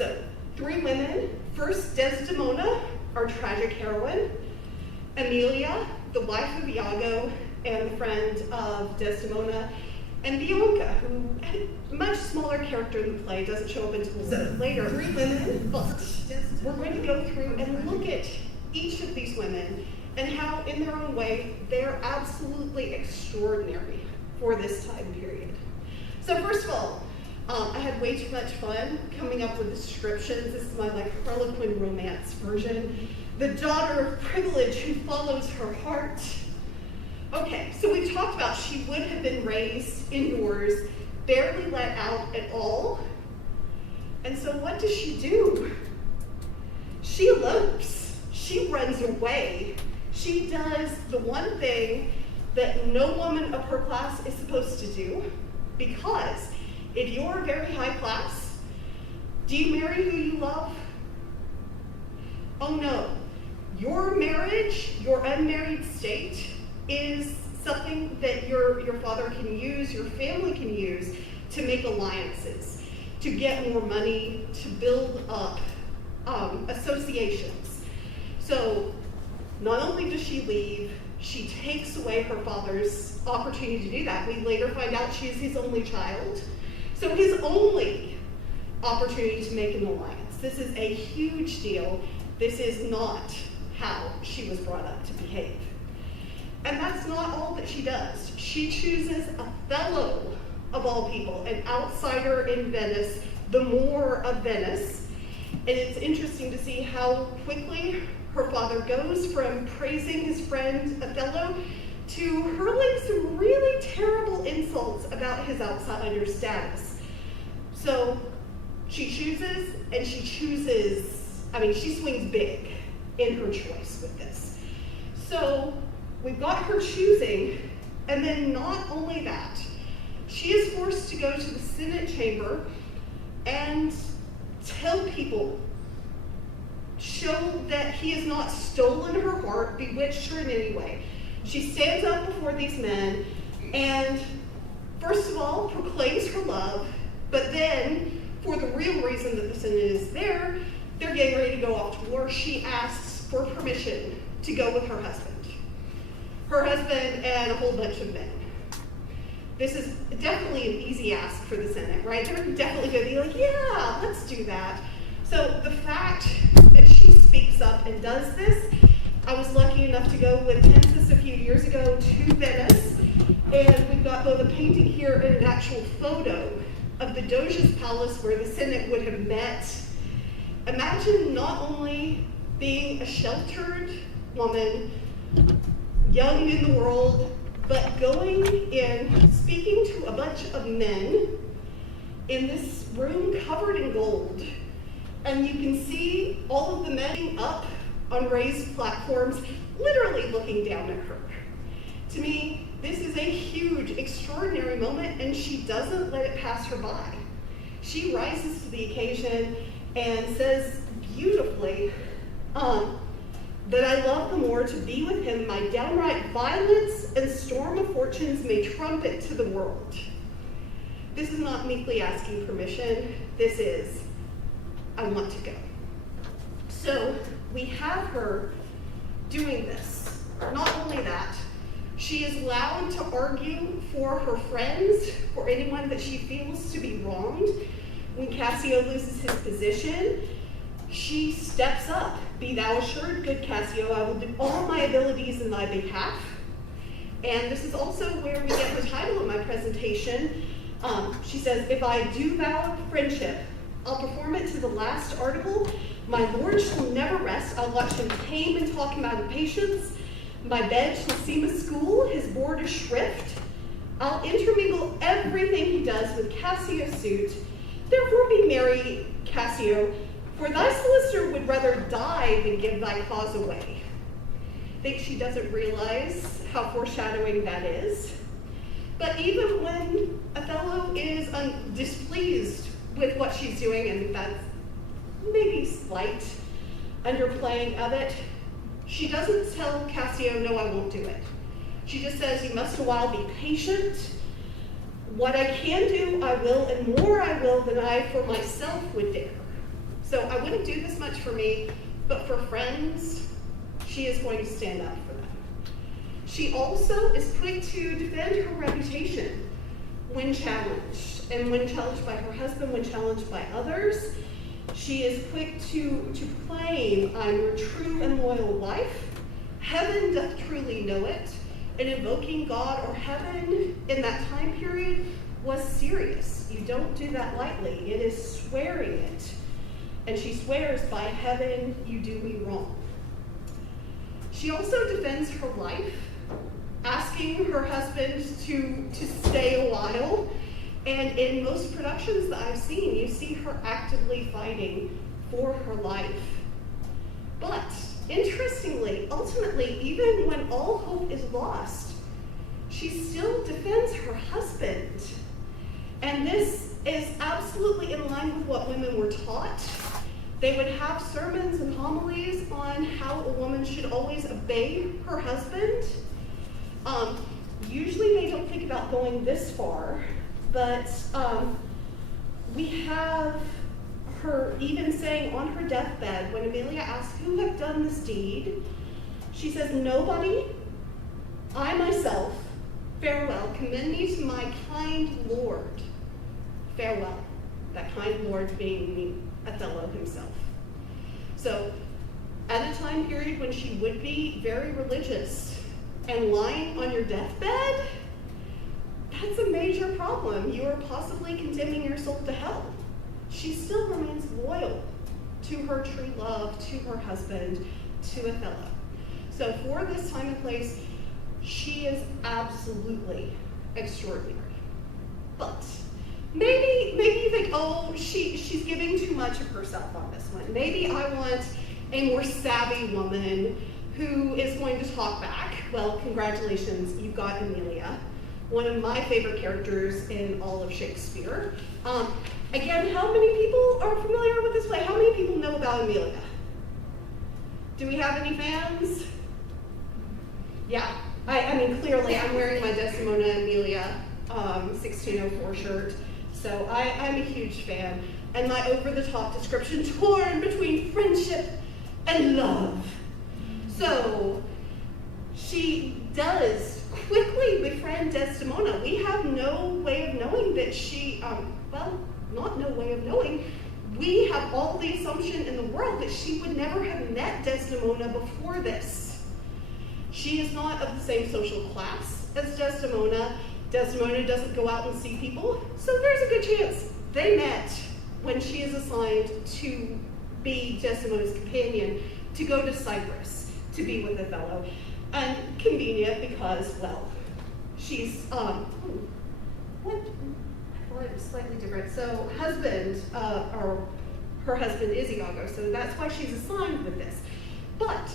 So, three women. First, Desdemona, our tragic heroine. Emilia, the wife of Iago and the friend of Desdemona. And Bianca, who had a much smaller character in the play, doesn't show up until later. Three women, but we're going to go through and look at each of these women and how, in their own way, they're absolutely extraordinary for this time period. So first of all, I had way too much fun coming up with descriptions. This is my Harlequin romance version. The daughter of privilege who follows her heart. Okay, so we talked about she would have been raised indoors, barely let out at all. And so what does she do? She elopes. She runs away. She does the one thing that no woman of her class is supposed to do, because if you're very high class, do you marry who you love? Oh no. Your marriage, your unmarried state, is something that your father can use, your family can use to make alliances, to get more money, to build up associations. So not only does she leave, she takes away her father's opportunity to do that. We later find out she is his only child. So his only opportunity to make an alliance. This is a huge deal. This is not how she was brought up to behave. And that's not all that she does. She chooses Othello, of all people, an outsider in Venice, the Moor of Venice. And it's interesting to see how quickly her father goes from praising his friend Othello to hurling some really terrible insults about his outsider status. So she chooses, and she swings big in her choice with this. So we've got her choosing, and then not only that, she is forced to go to the Senate chamber and tell people, show that he has not stolen her heart, bewitched her in any way. She stands up before these men and, first of all, proclaims her love, but then, for the real reason that the Senate is there, they're getting ready to go off to war. She asks for permission to go with her husband. Her husband and a whole bunch of men. This is definitely an easy ask for the Senate, right? They're definitely going to be like, yeah, let's do that. So the fact that she speaks up and does this, I was lucky enough to go with Pensis a few years ago to Venice, and we've got both a painting here and an actual photo of the Doge's palace where the Senate would have met. Imagine not only being a sheltered woman, young in the world, but going in, speaking to a bunch of men in this room covered in gold. And you can see all of the men up on raised platforms, literally looking down at her. To me, this is a huge, extraordinary moment, and she doesn't let it pass her by. She rises to the occasion and says beautifully, that I love the more to be with him, my downright violence and storm of fortunes may trumpet to the world. This is not meekly asking permission. This is, I want to go. So we have her doing this. Not only that, she is allowed to argue for her friends, for anyone that she feels to be wronged. When Cassio loses his position, she steps up. Be thou assured, good Cassio, I will do all my abilities in thy behalf. And this is also where we get the title of my presentation. She says, if I do vow friendship, I'll perform it to the last article. My lord shall never rest. I'll watch him tame and talk him out of patience. My bed shall seem a school, his board a shrift. I'll intermingle everything he does with Cassio's suit. Therefore be merry, Cassio, for thy solicitor would rather die than give thy cause away. I think she doesn't realize how foreshadowing that is. But even when Othello is displeased with what she's doing, and that's maybe slight underplaying of it, she doesn't tell Cassio, no, I won't do it. She just says, you must a while be patient. What I can do, I will, and more I will than I for myself would dare. So I wouldn't do this much for me, but for friends, she is going to stand up for them. She also is quick to defend her reputation when challenged, and when challenged by her husband, when challenged by others. She is quick to proclaim, "I'm your true and loyal wife. Heaven doth truly know it." And invoking God or heaven in that time period was serious. You don't do that lightly. It is swearing it. And she swears, "By heaven, you do me wrong." She also defends her life, asking her husband to stay a while. And in most productions that I've seen, you see her actively fighting for her life. But interestingly, ultimately, even when all hope is lost, she still defends her husband. And this is absolutely in line with what women were taught. They would have sermons and homilies on how a woman should always obey her husband. Usually they don't think about going this far, but we have her even saying on her deathbed, when Amelia asks, "Who have done this deed?" she says, "Nobody, I myself, farewell, commend me to my kind Lord." Farewell, that kind Lord being Othello himself. So at a time period when she would be very religious and lying on your deathbed, that's a major problem. You are possibly condemning your soul to hell. She still remains loyal to her true love, to her husband, to Othello. So for this time and place, she is absolutely extraordinary. But maybe you think, oh, she's giving too much of herself on this one. Maybe I want a more savvy woman who is going to talk back. Well, congratulations, you've got Amelia, one of my favorite characters in all of Shakespeare. Again, how many people are familiar with this play? How many people know about Amelia? Do we have any fans? Yeah, I mean, clearly I'm wearing my Desdemona Amelia 1604 shirt, so I'm a huge fan. And my over-the-top description, torn between friendship and love. So she does quickly befriend Desdemona. We have no way of knowing that she, not no way of knowing, we have all the assumption in the world that she would never have met Desdemona before this. She is not of the same social class as Desdemona. Desdemona doesn't go out and see people, so there's a good chance they met when she is assigned to be Desdemona's companion, to go to Cyprus to be with Othello. And convenient because, well, she's, I thought it was slightly different. So her husband is Iago, so that's why she's assigned with this. But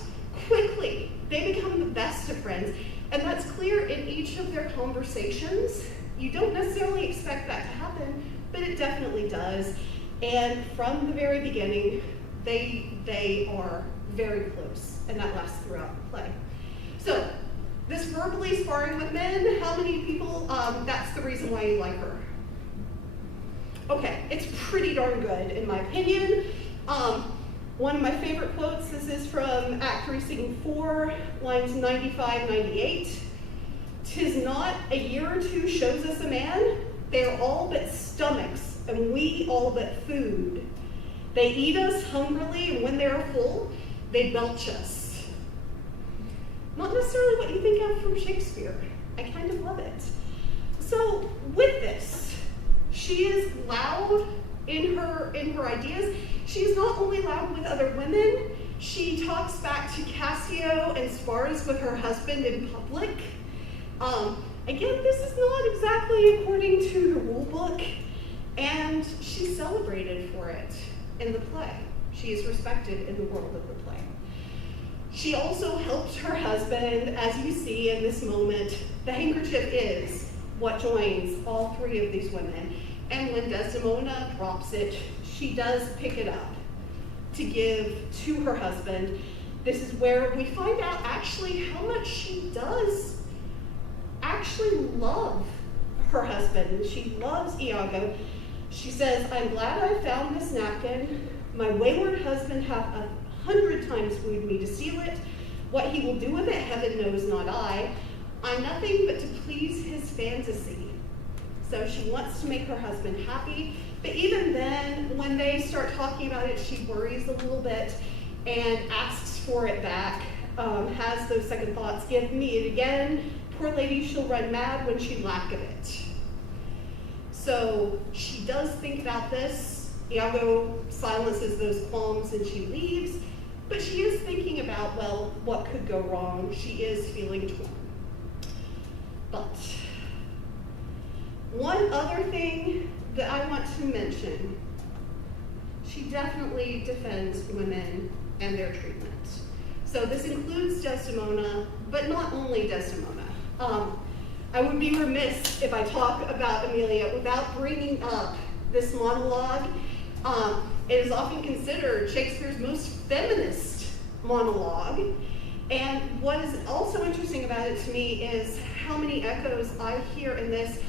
quickly, they become the best of friends, and that's clear in each of their conversations. You don't necessarily expect that to happen, but it definitely does. And from the very beginning, they are very close, and that lasts throughout the play. So, this verbally sparring with men, how many people, that's the reason why you like her? Okay, it's pretty darn good, in my opinion. One of my favorite quotes, this is from Act 3, Scene 4, lines 95, 98. "'Tis not a year or two shows us a man, they are all but stomachs, and we all but food. They eat us hungrily, and when they are full, they belch us." Not necessarily what you think of from Shakespeare. I kind of love it. So with this, she is loud in her ideas. She is not only loud with other women, she talks back to Cassio and spars with her husband in public. Again, this is not exactly according to the rule book, and she's celebrated for it in the play. She is respected in the world of the play. She also helped her husband, as you see in this moment. The handkerchief is what joins all three of these women. And when Desdemona drops it, she does pick it up to give to her husband. This is where we find out actually how much she does actually love her husband. She loves Iago. She says, I'm glad I found this napkin. My wayward husband hath 100 times wooed me to steal it. What he will do with it, heaven knows, not I. I'm nothing but to please his fantasy. So she wants to make her husband happy. But even then, when they start talking about it, she worries a little bit and asks for it back, has those second thoughts. Give me it again. Poor lady, she'll run mad when she lack of it. So she does think about this. Iago silences those qualms and she leaves. But she is thinking about, well, what could go wrong? She is feeling torn. But one other thing that I want to mention, she definitely defends women and their treatment. So this includes Desdemona, but not only Desdemona. I would be remiss if I talk about Emilia without bringing up this monologue. It is often considered Shakespeare's most feminist monologue. And what is also interesting about it to me is how many echoes I hear in this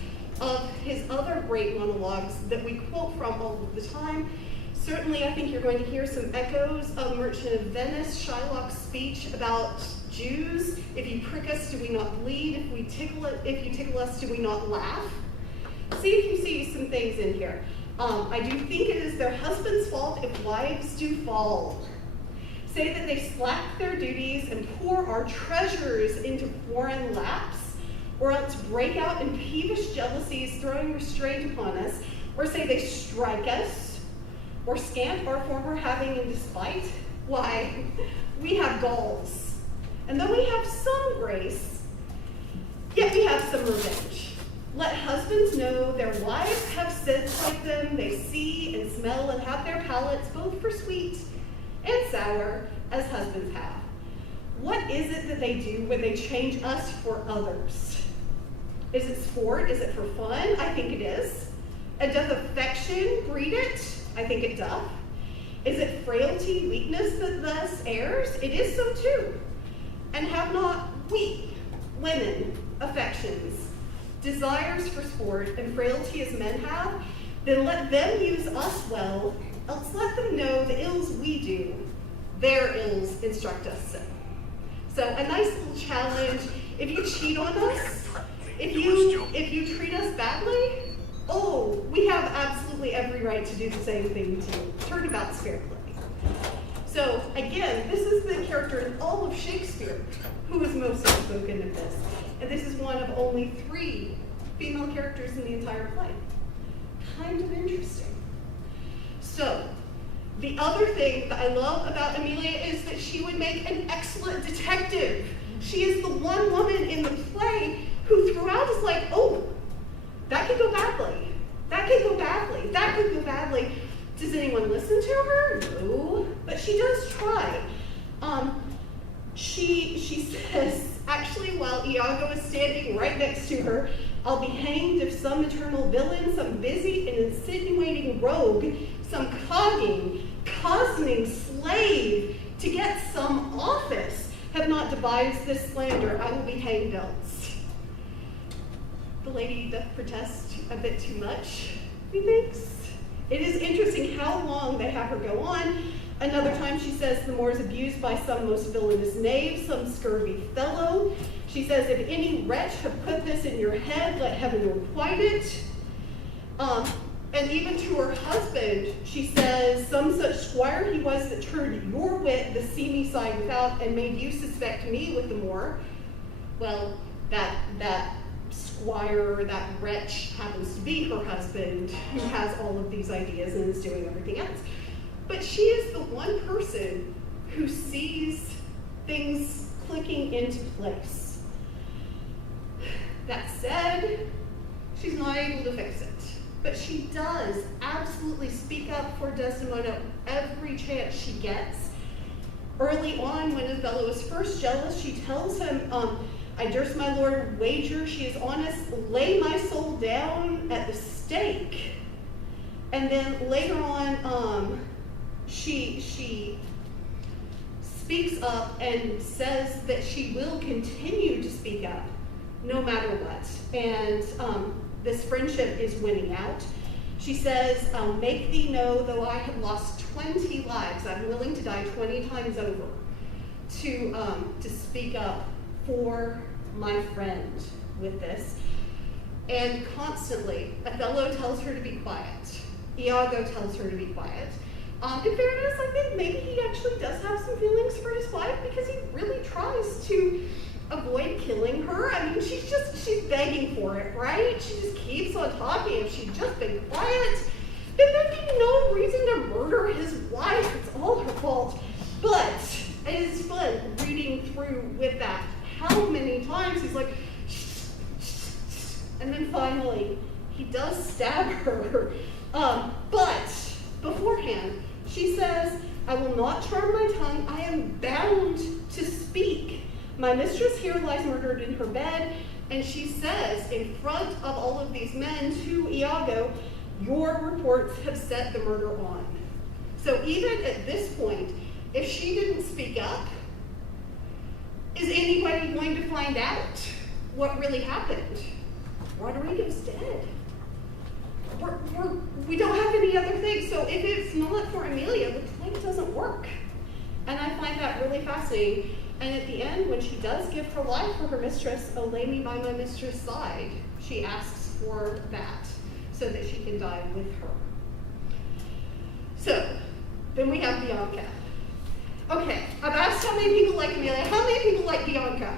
of his other great monologues that we quote from all of the time. Certainly, I think you're going to hear some echoes of Merchant of Venice, Shylock's speech about Jews. If you prick us, do we not bleed? If you tickle us, do we not laugh? See if you see some things in here. I do think it is their husband's fault if wives do fall. Say that they slack their duties and pour our treasures into foreign laps, or else break out in peevish jealousies, throwing restraint upon us, or say they strike us, or scant our former having in despite. Why, we have galls. And though we have some grace, yet we have some revenge. Let husbands know their wives have sense like them. They see and smell and have their palates both for sweet and sour as husbands have. What is it that they do when they change us for others? Is it sport? Is it for fun? I think it is. And doth affection breed it? I think it doth. Is it frailty, weakness that thus errs? It is so too. And have not we, women, affections, desires for sport, and frailty as men have? Then let them use us well, else let them know the ills we do, their ills instruct us so. So a nice little challenge. If you cheat on us, if you treat us badly, oh, we have absolutely every right to do the same thing to you. Turnabout's fair play. So again, this is the character in all of Shakespeare who is most outspoken in this. And this is one of only 3 female characters in the entire play. Kind of interesting. So, the other thing that I love about Emilia is that she would make an excellent detective. She is the one woman in the play who throughout is like, oh, that could go badly. That could go badly. That could go badly. Does anyone listen to her? No. But she does try. She says, actually, while Iago is standing right next to her, I'll be hanged if some eternal villain, some busy and insinuating rogue, some cozening slave to get some office have not devised this slander. I will be hanged else. The lady doth protest a bit too much, methinks. It is interesting how long they have her go on. Another time she says the Moor is abused by some most villainous knave, some scurvy fellow. She says, if any wretch have put this in your head, let heaven requite it. And even to her husband, she says, some such squire he was that turned your wit the seamy side without and made you suspect me with the Moor. Well, that squire, that wretch happens to be her husband who has all of these ideas and is doing everything else. But she is the one person who sees things clicking into place. That said, she's not able to fix it. But she does absolutely speak up for Desdemona every chance she gets. Early on, when Othello is first jealous, she tells him, I durst my lord wager she is honest, lay my soul down at the stake. And then later on, she speaks up and says that she will continue to speak up no matter what. And this friendship is winning out. She says, make thee know, though I have lost 20 lives, I'm willing to die 20 times over to speak up for my friend with this. And constantly, Othello tells her to be quiet. Iago tells her to be quiet. In fairness, I think maybe he actually does have some feelings for his wife because he really tries to avoid killing her. I mean, she's begging for it, right? She just keeps on talking. If she'd just been quiet, then there'd be no reason to murder his wife. It's all her fault. But it is fun reading through with that. How many times he's like, and then finally, he does stab her. But beforehand, she says, I will not charm my tongue. I am bound to speak. My mistress here lies murdered in her bed. And she says, in front of all of these men to Iago, your reports have set the murder on. So even at this point, if she didn't speak up, is anybody going to find out what really happened? Rodrigo's dead. We don't have any other thing. So if it's not for Emilia, the plan doesn't work. And I find that really fascinating. And at the end, when she does give her life for her mistress, oh, lay me by my mistress' side, she asks for that so that she can die with her. So then we have Bianca. Okay, I've asked how many people like Emilia. How many people like Bianca?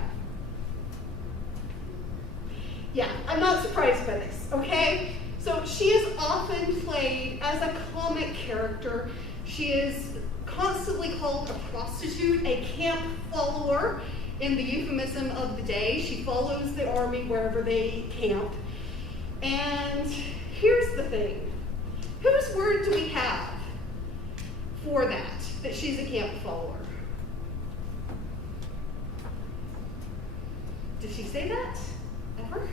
Yeah, I'm not surprised by this, okay? So she is often played as a comic character. She is constantly called a prostitute, a camp follower in the euphemism of the day. She follows the army wherever they camp. And here's the thing. Whose word do we have for that she's a camp follower? Did she say that ever?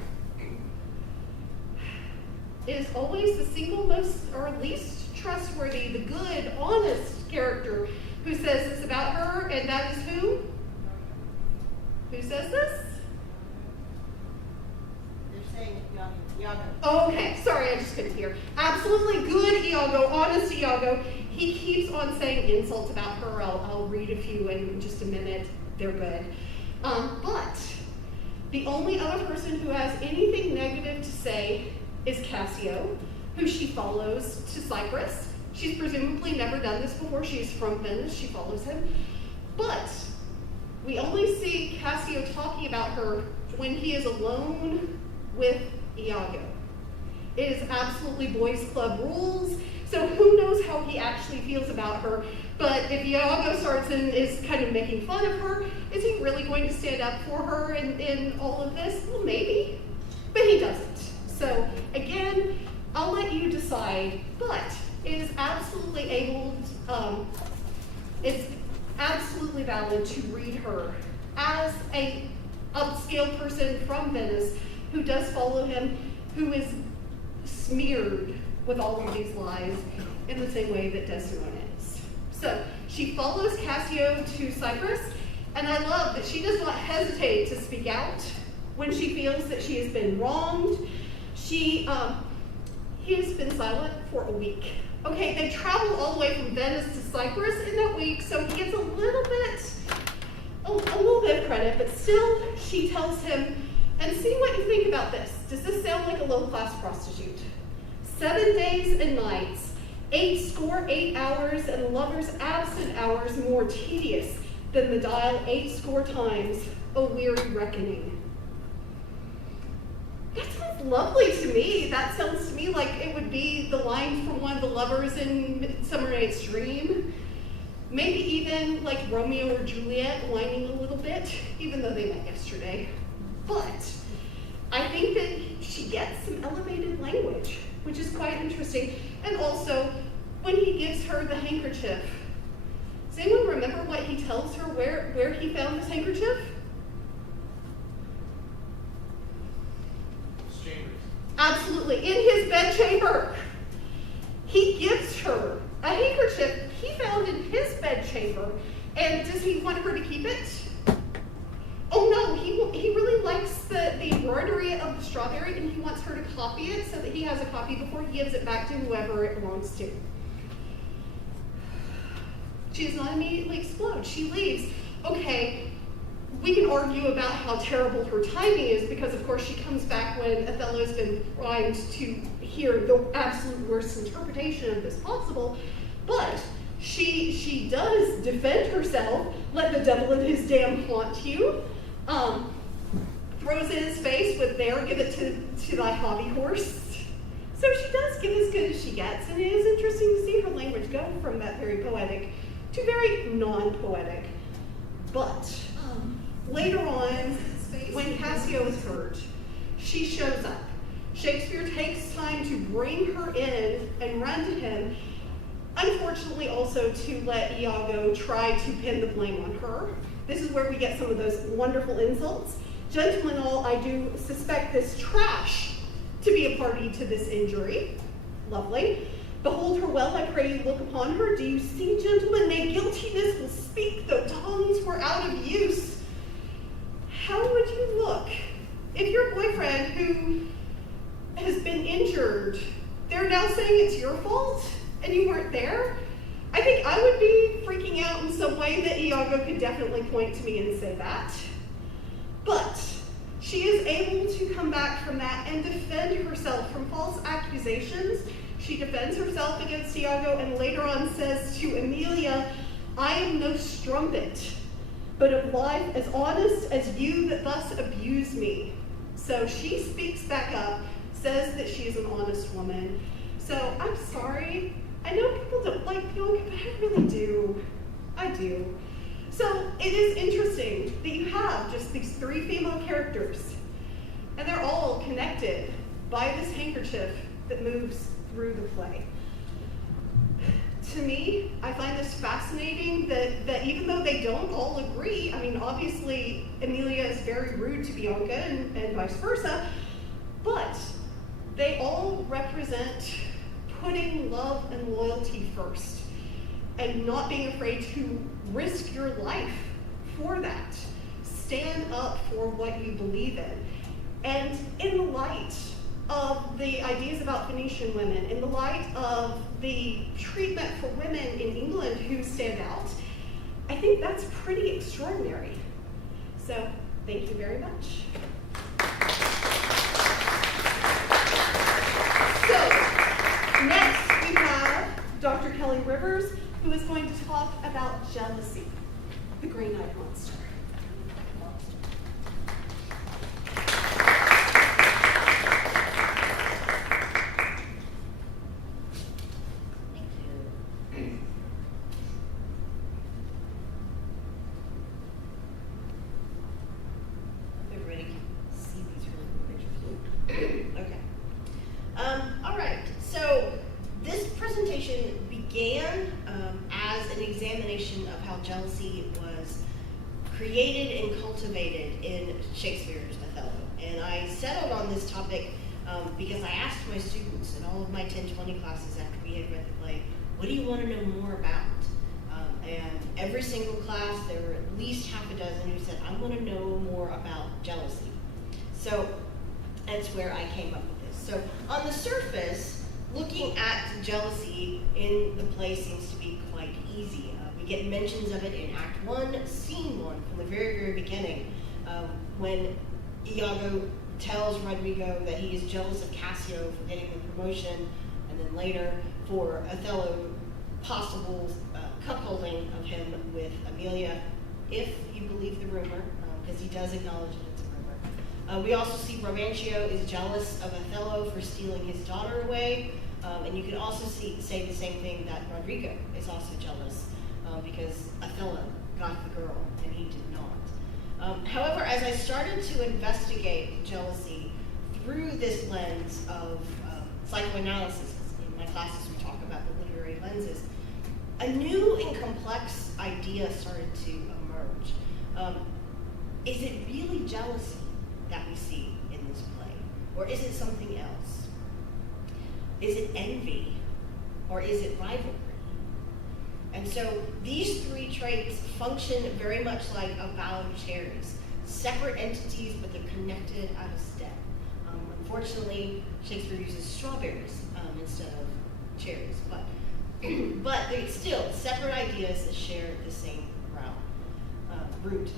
It is always the single most or least trustworthy, the good, honest character who says this about her, and that is who? Who says this? They're saying Iago. Oh, okay, sorry, I just couldn't hear. Absolutely good Iago, honest Iago. He keeps on saying insults about her. I'll read a few in just a minute. They're good. But the only other person who has anything negative to say is Cassio, who she follows to Cyprus. She's presumably never done this before. She's from Venice. She follows him. But we only see Cassio talking about her when he is alone with Iago. It is absolutely boys' club rules. So who knows how he actually feels about her. But if Iago starts and is kind of making fun of her, is he really going to stand up for her in all of this? Well, maybe. But he doesn't. So again, I'll let you decide, but it is absolutely it's absolutely valid to read her as a upscale person from Venice who does follow him, who is smeared with all of these lies in the same way that Desdemona is. So she follows Cassio to Cyprus, and I love that she does not hesitate to speak out when she feels that she has been wronged. He has been silent for a week. Okay, they travel all the way from Venice to Cyprus in that week, so he gets a little bit of credit, but still she tells him, and see what you think about this. Does this sound like a low-class prostitute? 7 days and nights, 8 hours, and lovers' absent hours more tedious than the dial 8 times, a weary reckoning. That sounds lovely to me. That sounds to me like it would be the line from one of the lovers in Midsummer Night's Dream. Maybe even like Romeo or Juliet whining a little bit, even though they met yesterday. But I think that she gets some elevated language, which is quite interesting. And also, when he gives her the handkerchief, does anyone remember what he tells her where he found this handkerchief? Absolutely, in his bedchamber. He gives her a handkerchief he found in his bedchamber. And does he want her to keep it? Oh no, he really likes the embroidery of the strawberry, and he wants her to copy it so that he has a copy before he gives it back to whoever it belongs to. She does not immediately explode. She leaves. Okay, we can argue about how terrible her timing is because, of course, she comes back when Othello's been primed to hear the absolute worst interpretation of this possible, but she does defend herself, let the devil in his damn haunt you, throws in his face with there, give it to thy hobby horse. So she does get as good as she gets, and it is interesting to see her language go from that very poetic to very non-poetic. But later on, when Cassio is hurt, she shows up. Shakespeare takes time to bring her in and run to him, unfortunately also to let Iago try to pin the blame on her. This is where we get some of those wonderful insults. Gentlemen all, I do suspect this trash to be a party to this injury. Lovely. Behold her well, I pray you look upon her. Do you see, gentlemen, nay, guiltiness will speak, though tongues were out of use. How would you look if your boyfriend, who has been injured, they're now saying it's your fault and you weren't there? I think I would be freaking out in some way that Iago could definitely point to me and say that. But she is able to come back from that and defend herself from false accusations. She defends herself against Iago and later on says to Emilia, I am no strumpet, but of life as honest as you that thus abuse me. So she speaks back up, says that she is an honest woman. So I'm sorry. I know people don't like Bianca, but I really do. I do. So it is interesting that you have just these three female characters, and they're all connected by this handkerchief that moves through the play. To me, I find this fascinating that even though they don't all agree, I mean, obviously, Emilia is very rude to Bianca and vice versa, but they all represent putting love and loyalty first and not being afraid to risk your life for that. Stand up for what you believe in. And in the light of the ideas about Phoenician women, in the light of the treatment for women in England who stand out, I think that's pretty extraordinary. So, thank you very much. So, next we have Dr. Kelly Rivers, who is going to talk about jealousy, the green-eyed monster. All right, so this presentation began as an examination of how jealousy was created and cultivated in Shakespeare's Othello. And I settled on this topic because I asked my students in all of my 10-20 classes after we had read the play, what do you want to know more about? And every single class, there were at least half a dozen who said, I want to know more about jealousy. So that's where I came up with this. So on the surface, looking at jealousy in the play seems to be quite easy. We get mentions of it in Act 1, Scene 1, from the very, very beginning, when Iago tells Rodrigo that he is jealous of Cassio for getting the promotion, and then later for Othello, possible cuckolding of him with Emilia, if you believe the rumor, because he does acknowledge that it's a rumor. We also see Brabantio is jealous of Othello for stealing his daughter away, and you can also say the same thing that Rodrigo is also jealous because Othello got the girl and he did not. However, as I started to investigate jealousy through this lens of psychoanalysis, in my classes we talk about the literary lenses, a new and complex idea started to emerge. Is it really jealousy that we see in this play? Or is it something else? Is it envy? Or is it rivalry? And so these three traits function very much like a bowl of cherries. separate entities, but they're connected at a stem. Unfortunately, Shakespeare uses strawberries instead of cherries, but they're still separate ideas that share the same root.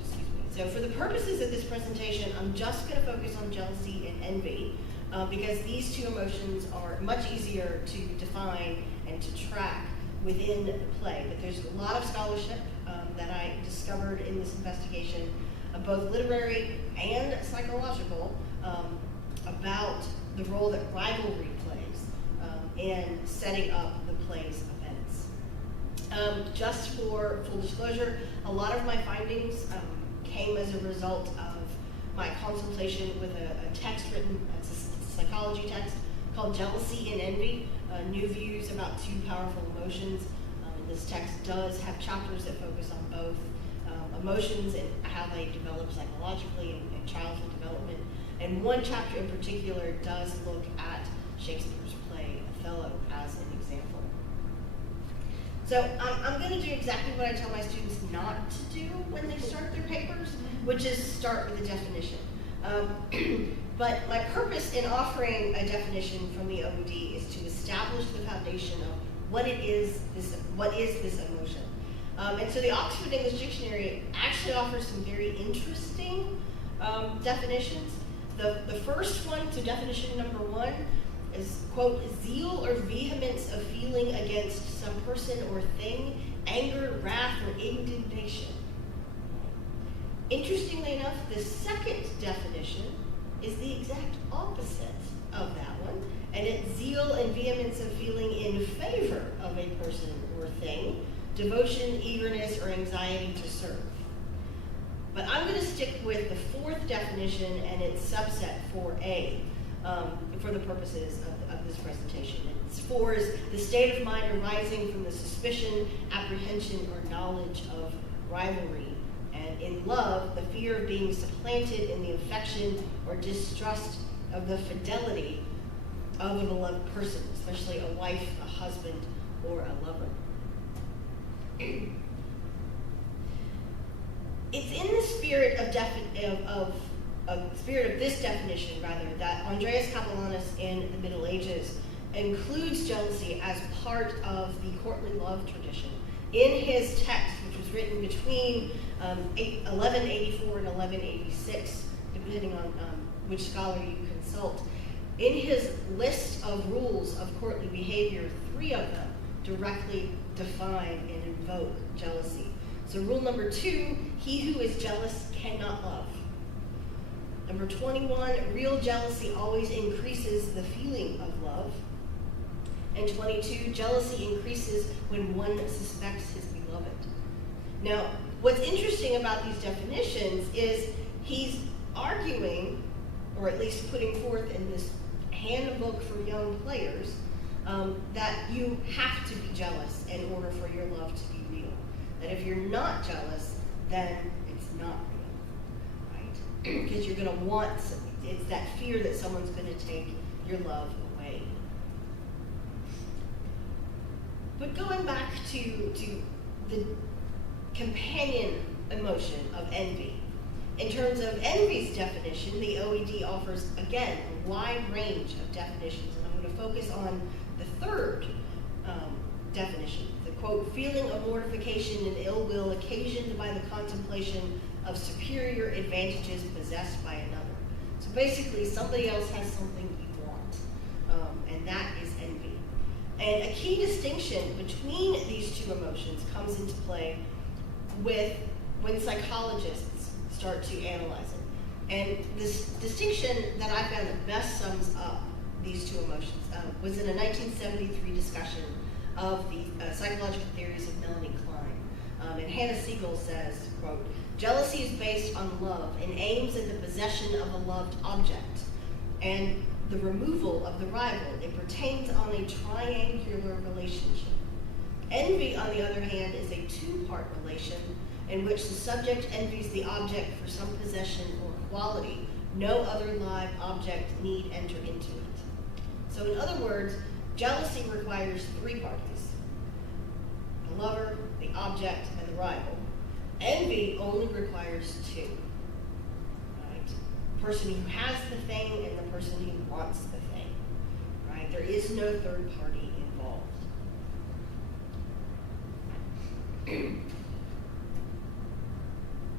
So for the purposes of this presentation, I'm just going to focus on jealousy and envy because these two emotions are much easier to define and to track within the play. But there's a lot of scholarship that I discovered in this investigation, both literary and psychological, about the role that rivalry plays in setting up the play's events. Just for full disclosure, a lot of my findings came as a result of my consultation with a text written, it's a psychology text called Jealousy and Envy, New Views About Two Powerful Emotions. And this text does have chapters that focus on both emotions and how they develop psychologically and childhood development. And one chapter in particular does look at Shakespeare's play Othello as an example. So I'm going to do exactly what I tell my students not to do when they start their papers, which is start with a definition. But my purpose in offering a definition from the OED is to establish the foundation of what is this emotion. And so the Oxford English Dictionary actually offers some very interesting definitions. The first one, so definition number 1, is, quote, zeal or vehemence of feeling against some person or thing, anger, wrath, or indignation. Interestingly enough, the second definition is the exact opposite of that one, and it's zeal and vehemence of feeling in favor of a person or thing, devotion, eagerness, or anxiety to serve. But I'm going to stick with the fourth definition and its subset 4A for the purposes of this presentation. It's 4 is the state of mind arising from the suspicion, apprehension, or knowledge of rivalry. And in love, the fear of being supplanted in the affection or distrust of the fidelity of a beloved person, especially a wife, a husband, or a lover. It's in the spirit of this definition, that Andreas Capellanus in the Middle Ages includes jealousy as part of the courtly love tradition. In his text, which was written between 1184 and 1186, depending on which scholar you consult, in his list of rules of courtly behavior, 3 of them directly define and invoke jealousy. So rule number 2, he who is jealous cannot love. Number 21, real jealousy always increases the feeling of love. And 22, jealousy increases when one suspects his beloved. Now, what's interesting about these definitions is he's arguing, or at least putting forth in this handbook for young players, that you have to be jealous in order for your love to be real. That if you're not jealous, then it's not real, right? Because you're going to want, it's that fear that someone's going to take your love away. But going back to the companion emotion of envy, in terms of envy's definition, the OED offers, again, a wide range of definitions, and I'm going to focus on the third definition, the, quote, feeling of mortification and ill will occasioned by the contemplation of superior advantages possessed by another. So basically, somebody else has something you want, and that is envy. And a key distinction between these two emotions comes into play when psychologists start to analyze it. And this distinction that I found that best sums up these two emotions was in a 1973 discussion of the psychological theories of Melanie Klein. And Hannah Siegel says, quote, jealousy is based on love and aims at the possession of a loved object and the removal of the rival. It pertains on a triangular relationship. Envy, on the other hand, is a two-part relation in which the subject envies the object for some possession or quality. No other live object need enter into it. So in other words, jealousy requires 3 parties: the lover, the object, and the rival. Envy only requires 2. person who has the thing and the person who wants the thing, right? There is no third party involved.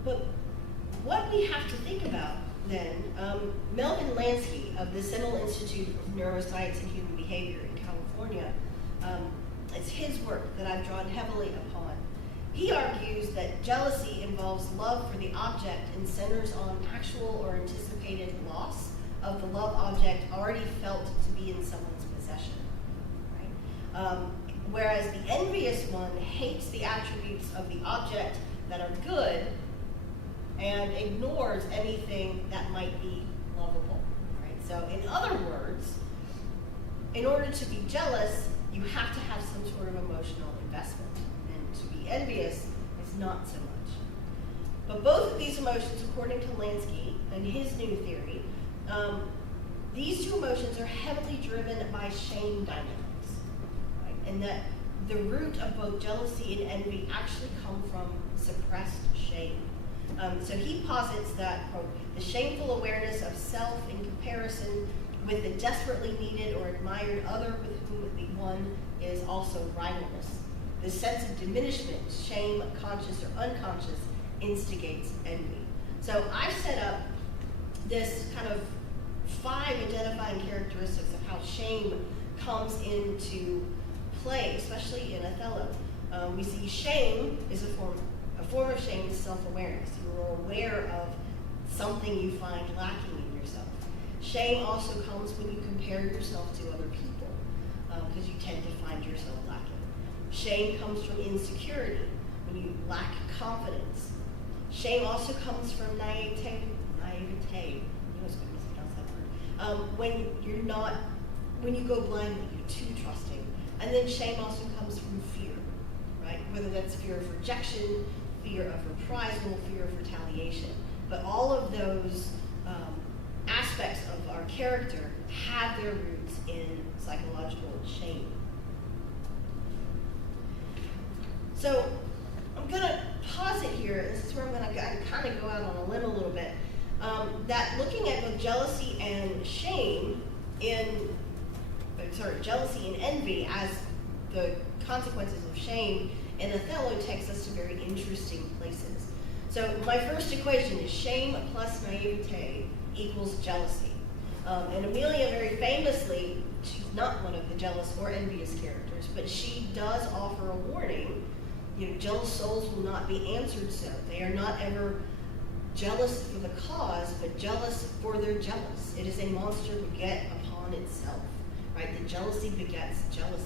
But what we have to think about then, Melvin Lansky of the Semel Institute of Neuroscience and Human Behavior in California, it's his work that I've drawn heavily upon. He argues that jealousy involves love for the object and centers on actual or anticipated loss of the love object already felt to be in someone's possession. Right? Whereas the envious one hates the attributes of the object that are good and ignores anything that might be lovable. Right? So in other words, in order to be jealous, you have to have some sort of emotional investment. And to be envious is not so much. But both of these emotions, according to Lansky and his new theory, these two emotions are heavily driven by shame dynamics. Right? And that the root of both jealousy and envy actually come from suppressed shame. So he posits that, quote, the shameful awareness of self in comparison with the desperately needed or admired other with whom the one is also rivalrous. The sense of diminishment, shame, conscious or unconscious, instigates envy. So I've set up this kind of 5 identifying characteristics of how shame comes into play, especially in Othello. We see shame is a form of shame is self-awareness. You're aware of something you find lacking in yourself. Shame also comes when you compare yourself to other people, because you tend to find yourself lacking. Shame comes from insecurity, when you lack confidence. Shame also comes from naivete. You must mispronounce that word. When you go blindly, you're too trusting. And then shame also comes from fear, right? Whether that's fear of rejection, fear of reprisal, fear of retaliation. But all of those aspects of our character have their roots in psychological shame. So I'm going to pause it here. This is where I'm going to kind of go out on a limb a little bit. That looking at both jealousy and jealousy and envy as the consequences of shame in Othello takes us to very interesting places. So my first equation is shame plus naivete equals jealousy. And Amelia, very famously, she's not one of the jealous or envious characters, but she does offer a warning. Jealous souls will not be answered so. They are not ever jealous for the cause, but jealous for their jealous. It is a monster beget upon itself, right? The jealousy begets jealousy.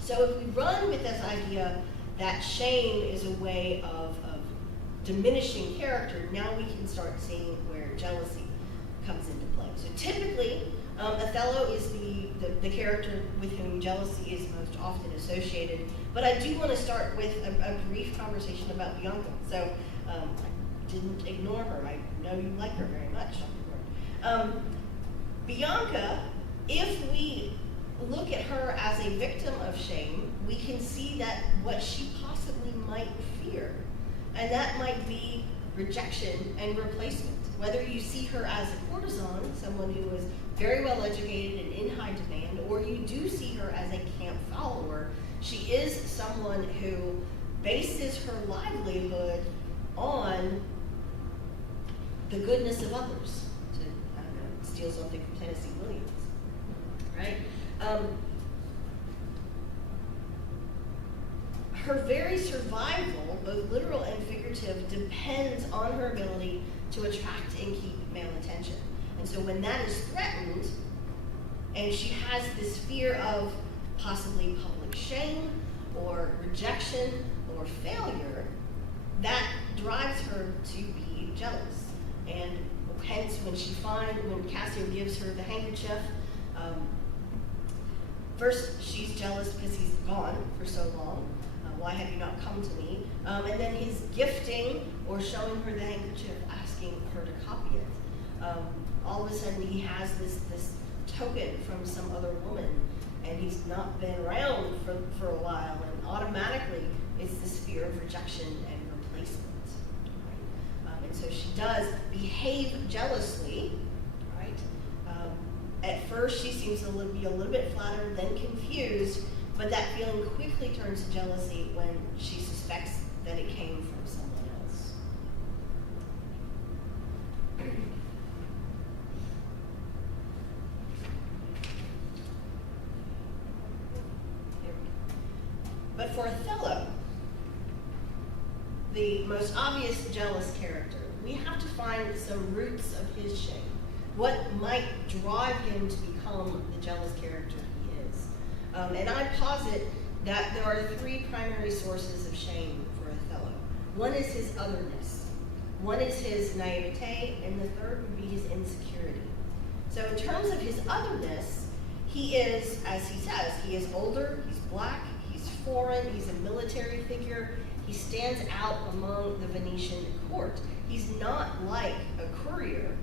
So if we run with this idea that shame is a way of diminishing character, now we can start seeing where jealousy comes into play. So typically, Othello is the character with whom jealousy is most often associated. But I do want to start with a brief conversation about Bianca. So I didn't ignore her. I know you like her very much. Bianca, if we look at her as a victim of shame, we can see that what she possibly might fear. And that might be rejection and replacement. Whether you see her as a courtesan, someone who is very well educated and in high demand, or you do see her as a camp follower, she is someone who bases her livelihood on the goodness of others. To, I don't know, steal something from Tennessee Williams, right? Her very survival, both literal and figurative, depends on her ability to attract and keep male attention. And so when that is threatened, and she has this fear of possibly public shame or rejection or failure, that drives her to be jealous. And hence when Cassio gives her the handkerchief, first she's jealous because he's gone for so long. Why have you not come to me? And then his gifting or showing her the handkerchief, asking her to copy it. All of a sudden he has this token from some other woman, and he's not been around for a while, and automatically It's this fear of rejection and replacement. Right? And so she does behave jealously. Right? At first, she seems to be a little bit flattered, then confused, but that feeling quickly turns to jealousy when she suspects that it came from someone else. But for Othello, the most obvious jealous character, we have to find some roots of his shame. What might drive him to become the jealous character he is? And I posit that there are three primary sources of shame for Othello. One is his otherness, one is his naivete, and the third would be his insecurity. So in terms of his otherness, he is, as he says, he is older, he's black, he's foreign, he's a military figure, he stands out among the Venetian court. He's not like a courtier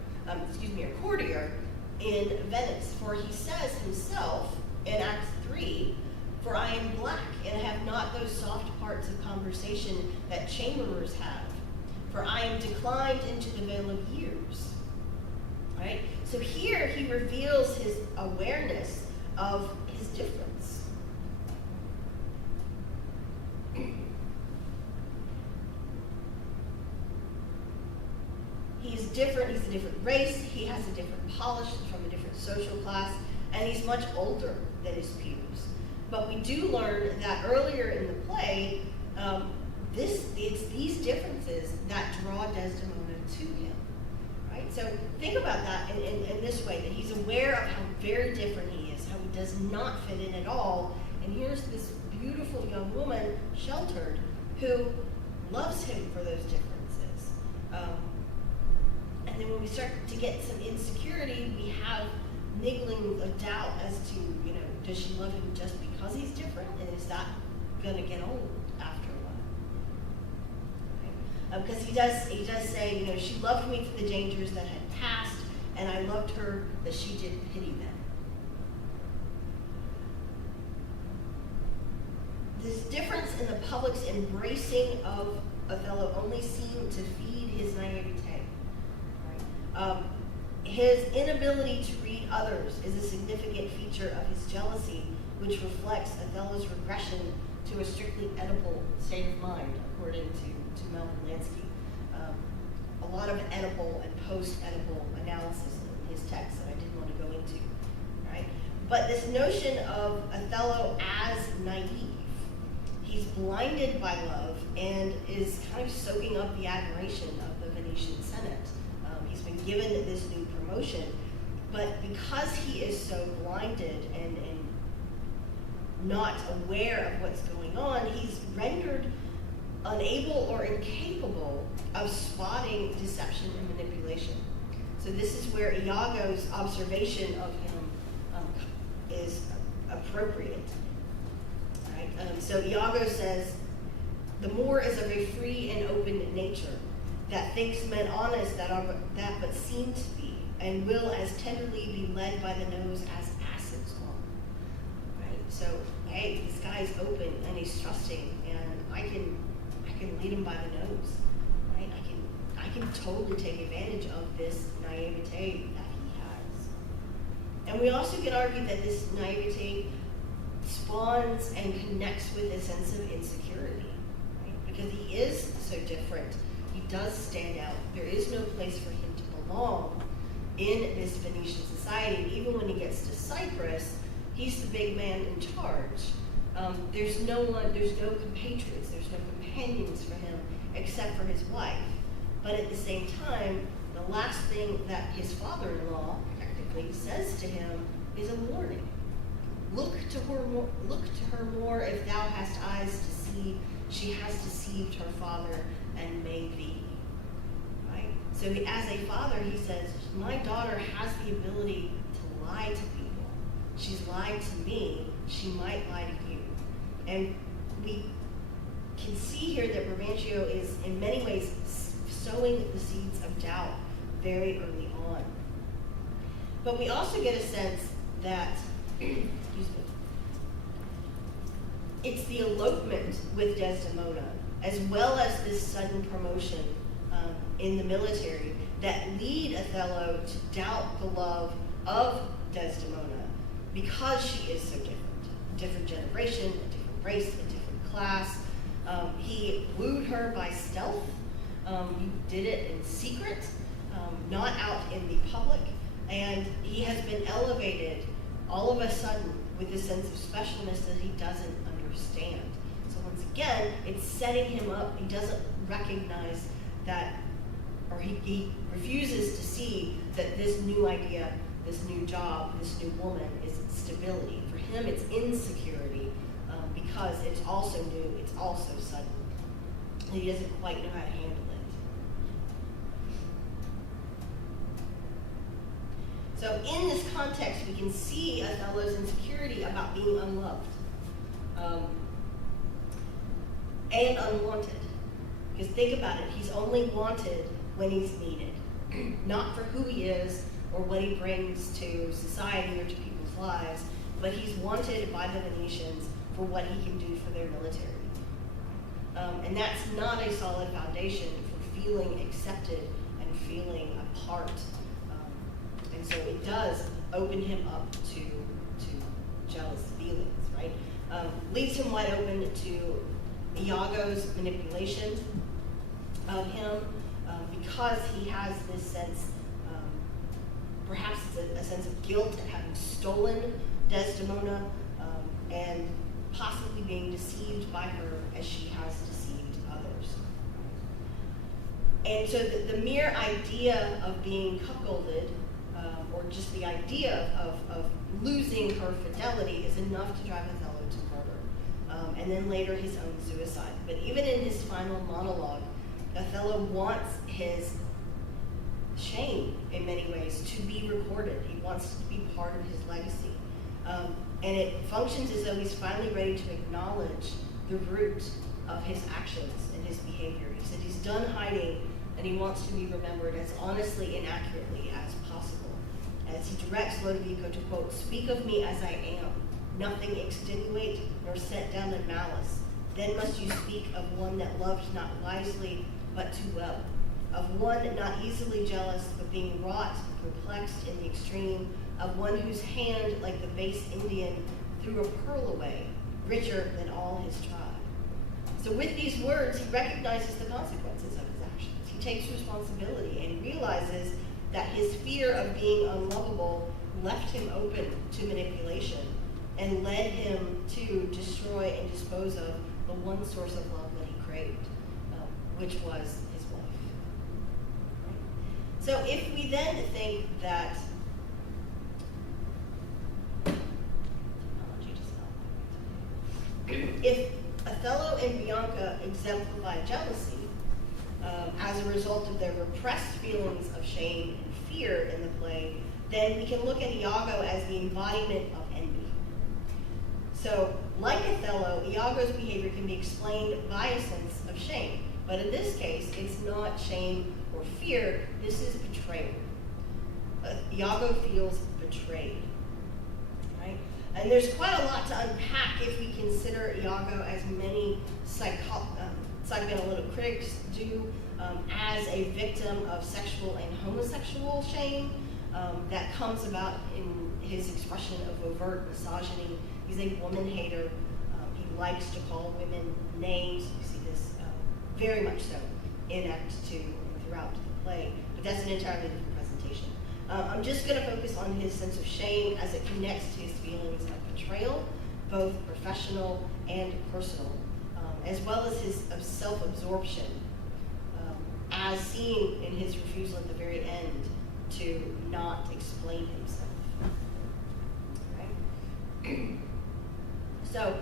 in Venice, for he says himself in Act 3, "For I am black, and have not those soft parts of conversation that chamberers have. For I am declined into the vale of years." Right? So here he reveals his awareness of his difference. He's different, he's a different race, he has a different polish from a different social class, and he's much older than his peers. But we do learn that earlier in the play, it's these differences that draw Desdemona to him. Right? So think about that in this way, that he's aware of how very different he is, how he does not fit in at all, and here's this beautiful young woman, sheltered, who loves him for those differences. And then when we start to get some insecurity, we have niggling of doubt as to, does she love him just because he's different? And is that going to get old after a while? Because he does say, she loved me for the dangers that had passed, and I loved her that she did pity them. This difference in the public's embracing of Othello only seemed to feed his naivete. His inability to read others is a significant feature of his jealousy, which reflects Othello's regression to a strictly edible state of mind, according to Melvin Lansky. A lot of edible and post-edible analysis in his text that I didn't want to go into. Right? But this notion of Othello as naive, he's blinded by love and is kind of soaking up the admiration of the Venetian Senate. He's been given this new promotion, but because he is so blinded and not aware of what's going on, he's rendered unable or incapable of spotting deception and manipulation. So this is where Iago's observation of him is appropriate. Right? So Iago says, "The Moor is of a free and open nature, that thinks men honest that but seem to be, and will as tenderly be led by the nose as asses are." Right? So, hey, this guy's open and he's trusting, and I can lead him by the nose. Right? I can totally take advantage of this naivete that he has. And we also can argue that this naivete spawns and connects with a sense of insecurity, right? Because he is so different. He does stand out. There is no place for him to belong in this Venetian society. And even when he gets to Cyprus, he's the big man in charge. There's no compatriots, there's no companions for him except for his wife. But at the same time, the last thing that his father-in-law technically says to him is a warning. Look to her more if thou hast eyes to see. She has deceived her father and made thee. Right? So as a father, he says, my daughter has the ability to lie to people. She's lied to me. She might lie to you. And we can see here that Brabantio is in many ways sowing the seeds of doubt very early on. But we also get a sense that, excuse me, it's the elopement with Desdemona, as well as this sudden promotion in the military, that lead Othello to doubt the love of Desdemona because she is so different. A different generation, a different race, a different class. He wooed her by stealth. He did it in secret, not out in the public. And he has been elevated all of a sudden with a sense of specialness that he doesn't understand. So once again, it's setting him up. He doesn't recognize that, or he refuses to see that this new idea, this new job, this new woman is stability. For him, it's insecurity because it's also new, it's also sudden. And he doesn't quite know how to handle it. So in this context, we can see Othello's insecurity about being unloved and unwanted. Because think about it, he's only wanted when he's needed, not for who he is or what he brings to society or to people's lives, but he's wanted by the Venetians for what he can do for their military. And that's not a solid foundation for feeling accepted and feeling a part. And so it does open him up to jealous feelings, right? Leaves him wide open to Iago's manipulation of him because he has this sense, perhaps it's a sense of guilt at having stolen Desdemona and possibly being deceived by her as she has deceived others. And so the mere idea of being cuckolded, or just the idea of losing her fidelity, is enough to drive Othello to murder, and then later his own suicide. But even in his final monologue, Othello wants his shame, in many ways, to be recorded. He wants it to be part of his legacy. And it functions as though he's finally ready to acknowledge the root of his actions and his behavior. He said he's done hiding, and he wants to be remembered as honestly and accurately as possible. As he directs Lodovico to, quote, "Speak of me as I am, nothing extenuate nor set down in malice. Then must you speak of one that loved not wisely, but too well, of one not easily jealous, but being wrought, perplexed in the extreme, of one whose hand, like the base Indian, threw a pearl away, richer than all his tribe." So with these words, he recognizes the consequences of his actions. He takes responsibility and realizes that his fear of being unlovable left him open to manipulation and led him to destroy and dispose of the one source of love that he craved, which was his wife. So if we then think that if Othello and Bianca exemplify jealousy as a result of their repressed feelings of shame and fear in the play, then we can look at Iago as the embodiment of envy. So, like Othello, Iago's behavior can be explained by a sense of shame. But in this case, it's not shame or fear, this is betrayal. Iago feels betrayed. Right? And there's quite a lot to unpack if we consider Iago, as many psychoanalytic critics do, as a victim of sexual and homosexual shame that comes about in his expression of overt misogyny. He's a woman hater. He likes to call women names. You see this very much so in Act 2 and throughout the play, but that's an entirely different presentation. I'm just going to focus on his sense of shame as it connects to his feelings of betrayal, both professional and personal, as well as his self-absorption, as seen in his refusal at the very end to not explain himself. Right? So,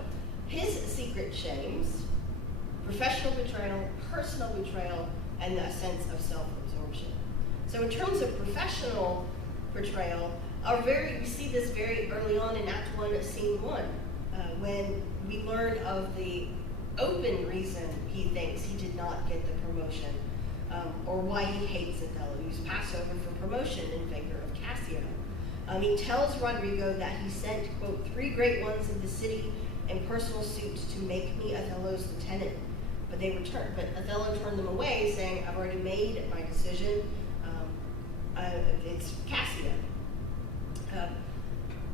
his secret shames, professional betrayal, personal betrayal, and a sense of self-absorption. So in terms of professional betrayal, we see this very early on in Act 1, Scene 1, when we learn of the open reason he thinks he did not get the promotion, or why he hates Othello. He was passed over for promotion in favor of Cassio. He tells Rodrigo that he sent, quote, 3 great ones of the city in personal suit to make me Othello's lieutenant. But Othello turned them away, saying, I've already made my decision. It's Cassio.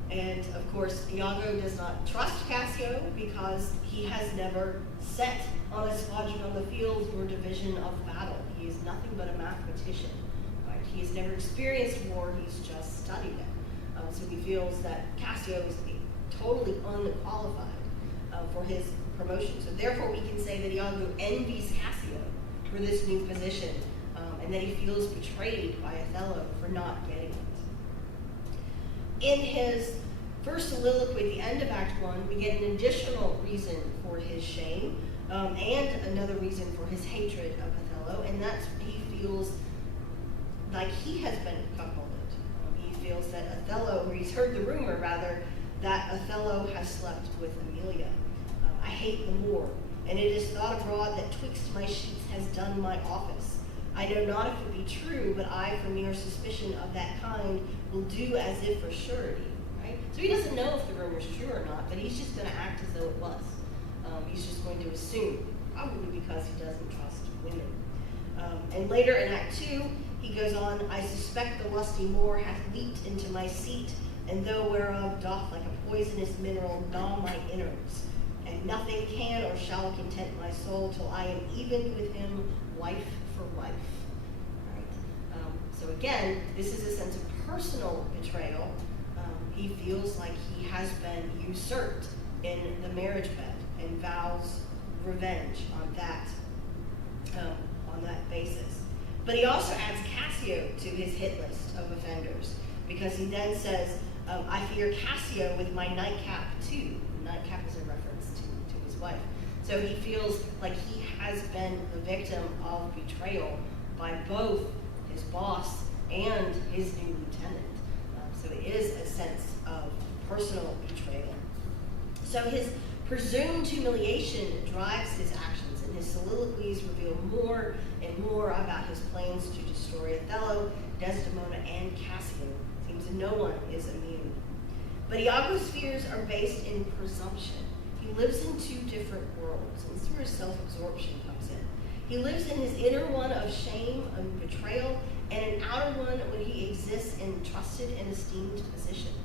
And of course, Iago does not trust Cassio because he has never set on a squadron on the field or division of battle. He is nothing but a mathematician. Right? He has never experienced war, he's just studied it. So he feels that Cassio is totally unqualified for his promotion. So therefore we can say that Iago envies Cassio for this new position, and that he feels betrayed by Othello for not getting it. In his first soliloquy at the end of Act 1, we get an additional reason for his shame, and another reason for his hatred of Othello, and that's he feels like he has been cuckolded. He feels that Othello, or he's heard the rumor rather, that Othello has slept with Emilia. I hate the Moor, and it is thought abroad that twixt my sheets has done my office. I know not if it be true, but I, for mere suspicion of that kind, will do as if for surety. Right? So he doesn't know if the rumor's true or not, but he's just going to act as though it was. He's just going to assume, probably because he doesn't trust women. And later in Act 2, he goes on, I suspect the lusty Moor hath leaped into my seat, and though whereof doth like a poisonous mineral gnaw my innards, and nothing can or shall content my soul till I am even with him wife for wife. Right? So again, this is a sense of personal betrayal. He feels like he has been usurped in the marriage bed and vows revenge on that basis. But he also adds Cassio to his hit list of offenders, because he then says, I fear Cassio with my nightcap too. Nightcap is a reference to his wife. So he feels like he has been the victim of betrayal by both his boss and his new lieutenant. So it is a sense of personal betrayal. So his presumed humiliation drives his actions, and his soliloquies reveal more and more about his plans to destroy Othello, Desdemona, and Cassio. Seems that no one is immune. But Iago's fears are based in presumption. He lives in two different worlds, and this is where self-absorption comes in. He lives in his inner one of shame and betrayal, and an outer one when he exists in trusted and esteemed positions.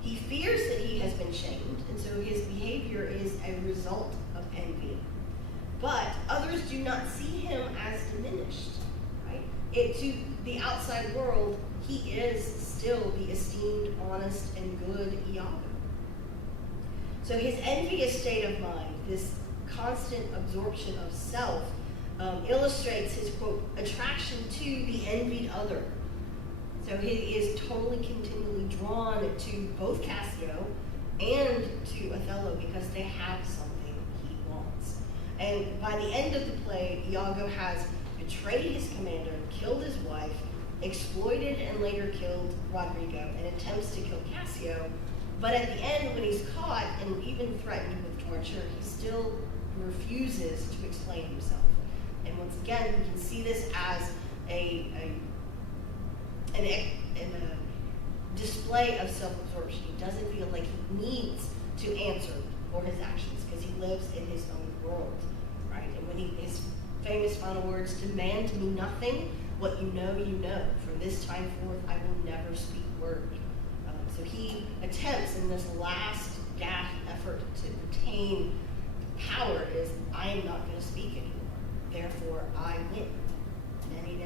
He fears that he has been shamed, and so his behavior is a result of envy. But others do not see him as diminished, right? To the outside world, he is still the esteemed, honest, and good Iago. So his envious state of mind, this constant absorption of self, illustrates his, quote, attraction to the envied other. So he is totally continually drawn to both Cassio and to Othello because they have something he wants. And by the end of the play, Iago has betrayed his commander, killed his wife, exploited and later killed Rodrigo, and attempts to kill Cassio. But at the end, when he's caught and even threatened with torture, he still refuses to explain himself. And once again, we can see this as a display of self-absorption. He doesn't feel like he needs to answer for his actions because he lives in his own world, right? And when his famous final words, demand me nothing, what you know, you know. From this time forth, I will never speak word. So he attempts in this last gasp effort to retain power is, I am not going to speak anymore. Therefore, I win. Many.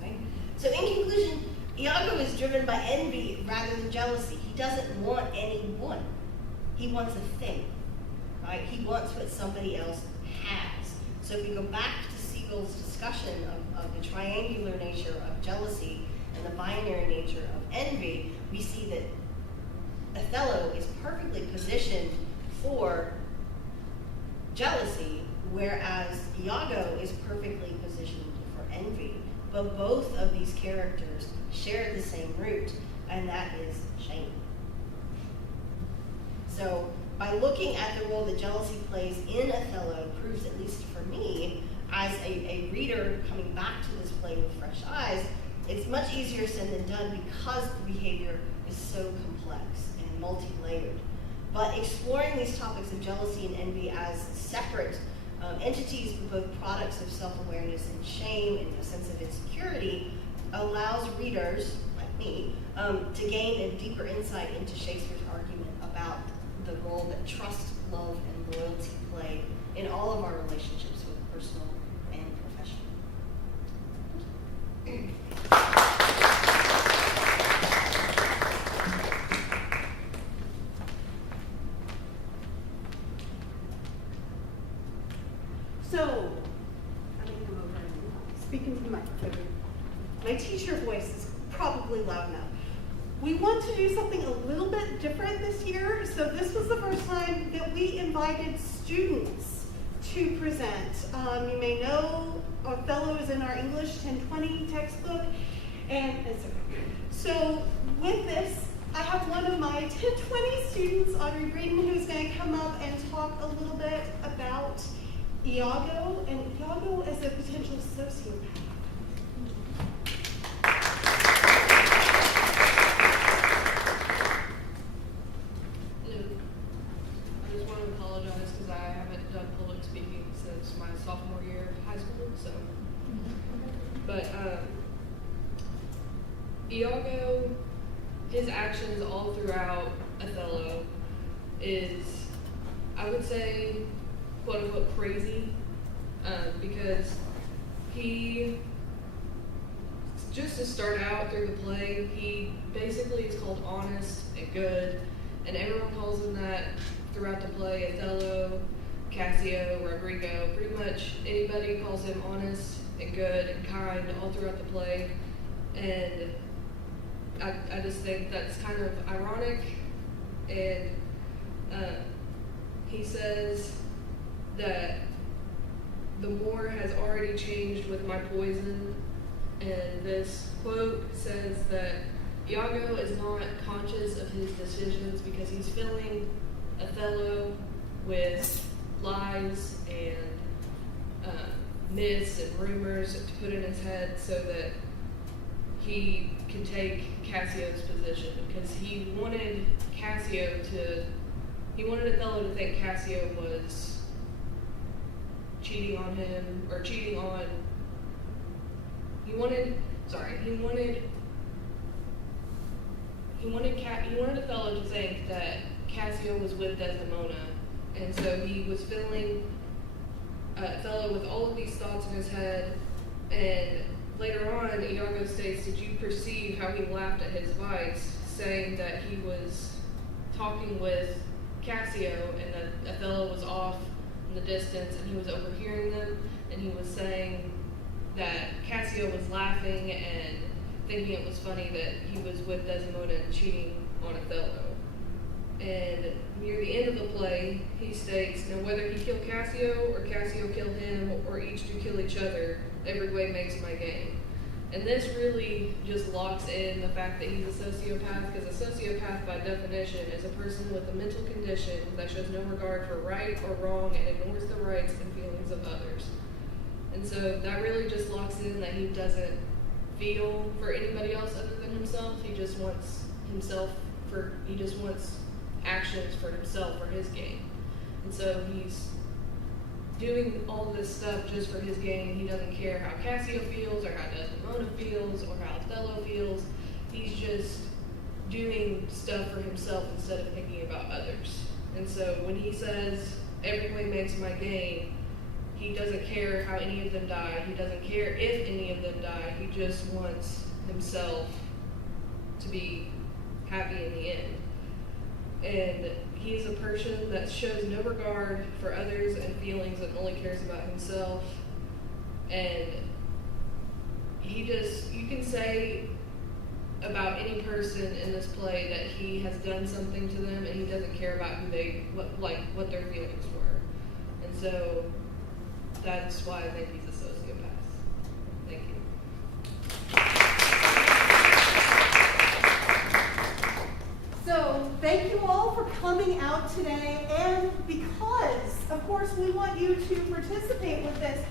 Right? So in conclusion, Iago is driven by envy rather than jealousy. He doesn't want anyone. He wants a thing. Right? He wants what somebody else has. So if we go back to Siegel's discussion of the triangular nature of jealousy and the binary nature of envy, we see that Othello is perfectly positioned for jealousy, whereas Iago is perfectly positioned for envy. But both of these characters share the same root, and that is shame. So by looking at the role that jealousy plays in Othello proves, at least for me, as a reader coming back to this play with fresh eyes, it's much easier said than done because the behavior is so complex and multi-layered. But exploring these topics of jealousy and envy as separate entities, but both products of self-awareness and shame and a sense of insecurity, allows readers, like me, to gain a deeper insight into Shakespeare's argument about the role that trust, love, and loyalty play in all of our relationships, both personal and professional. So, I think I'm over speaking to the microphone. My teacher voice is probably loud enough. We want to do something a little bit different this year. So this was the first time that we invited students to present. You may know Othello is in our English 1020 textbook. And so with this, I have one of my 1020 students, Audrey Breeden, who's going to come up and talk a little bit about Iago, and Iago as a potential sociopath. Hello. I just want to apologize because I haven't done public speaking since my sophomore year of high school, so. But, Iago, his actions all throughout Othello is, I would say, quote unquote crazy, because he, just to start out through the play, he basically is called honest and good, and everyone calls him that throughout the play. Othello, Cassio, Rodrigo, pretty much anybody calls him honest and good and kind all throughout the play, and I just think that's kind of ironic. And he says that the more has already changed with my poison, and this quote says that Iago is not conscious of his decisions because he's filling Othello with lies and myths and rumors to put in his head so that he can take Cassio's position, because he wanted Othello to think Cassio was cheating on him, or he wanted Othello to think that Cassio was with Desdemona, and so he was filling Othello with all of these thoughts in his head. And later on, Iago states, "Did you perceive how he laughed at his vice, saying that he was talking with Cassio and that Othello was off in the distance and he was overhearing them, and he was saying that Cassio was laughing and thinking it was funny that he was with Desdemona and cheating on Othello." And near the end of the play, he states, "Now whether he kill Cassio or Cassio kill him, or each do kill each other, every way makes my gain." And this really just locks in the fact that he's a sociopath, because a sociopath by definition is a person with a mental condition that shows no regard for right or wrong and ignores the rights and feelings of others. And so that really just locks in that he doesn't feel for anybody else other than himself. He just wants actions for himself, for his gain. And so he's doing all this stuff just for his gain. He doesn't care how Cassio feels or how Desdemona feels or how Othello feels. He's just doing stuff for himself instead of thinking about others. And so when he says, "Every way makes my gain," he doesn't care how any of them die. He doesn't care if any of them die. He just wants himself to be happy in the end. And he's a person that shows no regard for others and feelings and only cares about himself. And you can say about any person in this play that he has done something to them and he doesn't care about what their feelings were. And so that's why I think he's a sociopath. Thank you. So thank you all for coming out today, and because, of course, we want you to participate with this,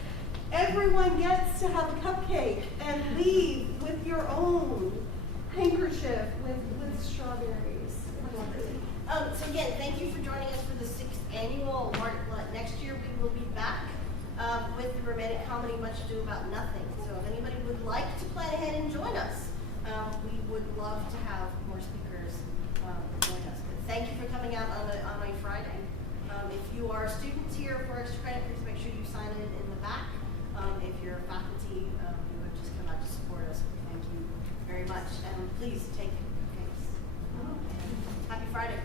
everyone gets to have a cupcake and leave with your own handkerchief with strawberries. So again, thank you for annual. Next year we will be back with the romantic comedy Much Ado About Nothing. So if anybody would like to plan ahead and join us, we would love to have more speakers join us. But thank you for coming out on a Friday. If you are students here for extra credit, please make sure you sign in the back. If you're faculty, you would just come out to support us. Thank you very much. And please take case. Happy Friday.